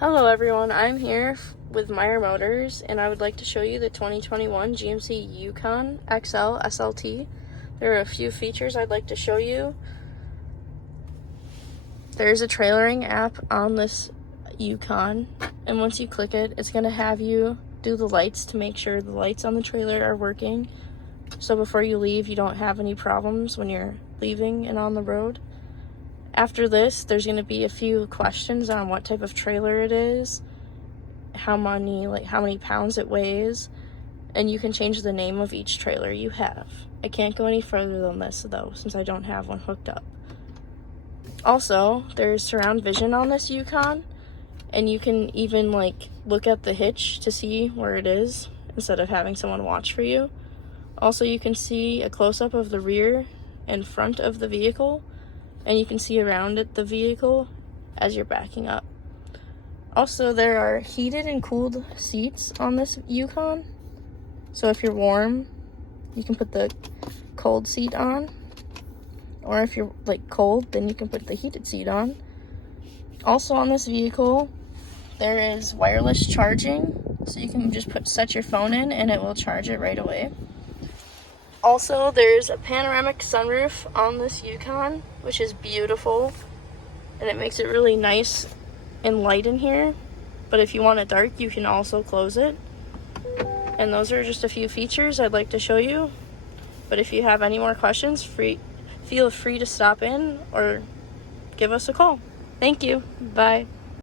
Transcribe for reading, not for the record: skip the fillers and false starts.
Hello everyone, I'm here with Meyer Motors and I would like to show you the 2021 GMC Yukon XL SLT. There are a few features I'd like to show you. There's a trailering app on this Yukon, and once you click it, it's going to have you do the lights to make sure the lights on the trailer are working. So before you leave, you don't have any problems when you're leaving and on the road. After this, there's going to be a few questions on what type of trailer it is, how many pounds it weighs, and you can change the name of each trailer you have. I can't go any further than this though, since I don't have one hooked up. Also, there's surround vision on this Yukon, and you can even look at the hitch to see where it is instead of having someone watch for you. Also, you can see a close-up of the rear and front of the vehicle, and you can see around the vehicle as you're backing up. Also, there are heated and cooled seats on this Yukon. So if you're warm, you can put the cold seat on. Or if you're cold, then you can put the heated seat on. Also on this vehicle, there is wireless charging. So you can just set your phone in and it will charge it right away. Also, there's a panoramic sunroof on this Yukon, which is beautiful, and it makes it really nice and light in here. But if you want it dark, you can also close it. And those are just a few features I'd like to show you. But if you have any more questions, feel free to stop in or give us a call. Thank you. Bye.